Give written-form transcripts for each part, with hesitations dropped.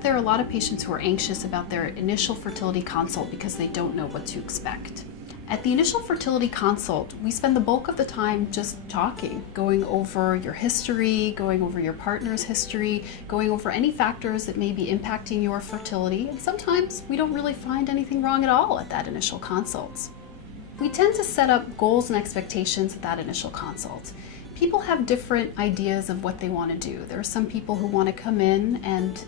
that there are a lot of patients who are anxious about their initial fertility consult because they don't know what to expect. At the initial fertility consult, we spend the bulk of the time just talking, going over your history, going over your partner's history, going over any factors that may be impacting your fertility, and sometimes we don't really find anything wrong at all at that initial consult. We tend to set up goals and expectations at that initial consult. People have different ideas of what they want to do. There are some people who want to come in and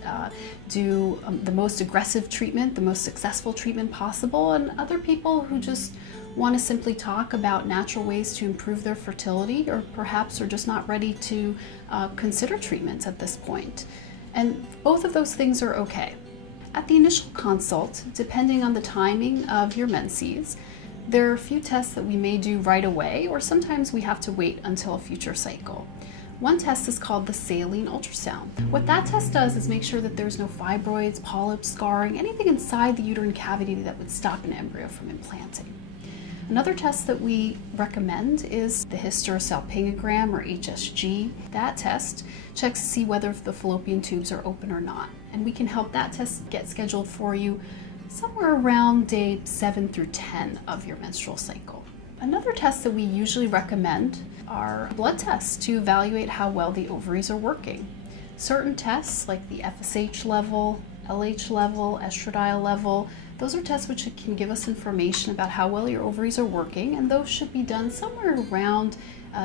do the most aggressive treatment, the most successful treatment possible, and other people who just want to simply talk about natural ways to improve their fertility, or perhaps are just not ready to consider treatments at this point. And both of those things are okay. At the initial consult, depending on the timing of your menses, there are a few tests that we may do right away, or sometimes we have to wait until a future cycle. One test is called the saline ultrasound. What that test does is make sure that there's no fibroids, polyps, scarring, anything inside the uterine cavity that would stop an embryo from implanting. Another test that we recommend is the hysterosalpingogram, or HSG. That test checks to see whether the fallopian tubes are open or not, and we can help that test get scheduled for you somewhere around day 7 through 10 of your menstrual cycle. Another test that we usually recommend are blood tests to evaluate how well the ovaries are working. Certain tests like the FSH level, LH level, estradiol level, those are tests which can give us information about how well your ovaries are working, and those should be done somewhere around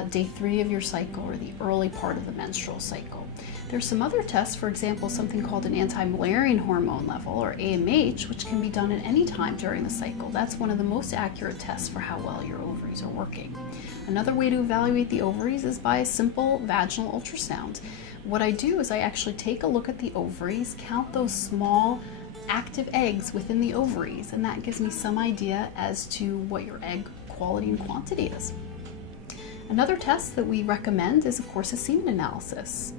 day 3 of your cycle, or the early part of the menstrual cycle. There's some other tests, for example, something called an anti-Müllerian hormone level, or AMH, which can be done at any time during the cycle. That's one of the most accurate tests for how well your ovaries are working. Another way to evaluate the ovaries is by a simple vaginal ultrasound. What I do is I actually take a look at the ovaries, count those small active eggs within the ovaries, and that gives me some idea as to what your egg quality and quantity is. Another test that we recommend is, of course, a semen analysis.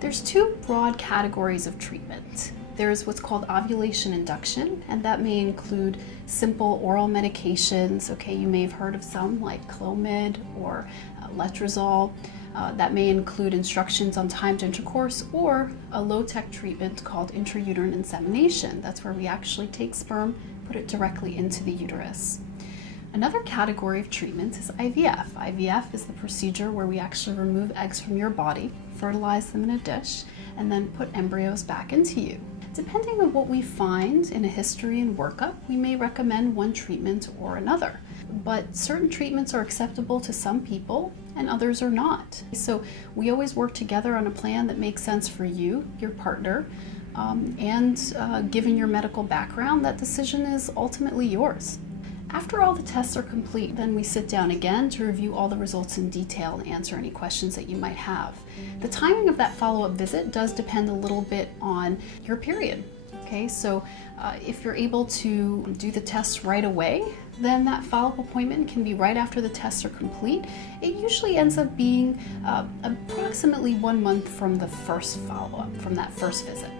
There's two broad categories of treatment. There's what's called ovulation induction, and that may include simple oral medications. Okay, you may have heard of some like Clomid or letrozole. That may include instructions on timed intercourse, or a low-tech treatment called intrauterine insemination. That's where we actually take sperm, put it directly into the uterus. Another category of treatment is IVF. IVF is the procedure where we actually remove eggs from your body, fertilize them in a dish, and then put embryos back into you. Depending on what we find in a history and workup, we may recommend one treatment or another. But certain treatments are acceptable to some people and others are not. So we always work together on a plan that makes sense for you, your partner, and given your medical background, that decision is ultimately yours. After all the tests are complete, then we sit down again to review all the results in detail and answer any questions that you might have. The timing of that follow-up visit does depend a little bit on your period. Okay, so if you're able to do the tests right away, then that follow-up appointment can be right after the tests are complete. It usually ends up being approximately 1 month from the first follow-up, from that first visit.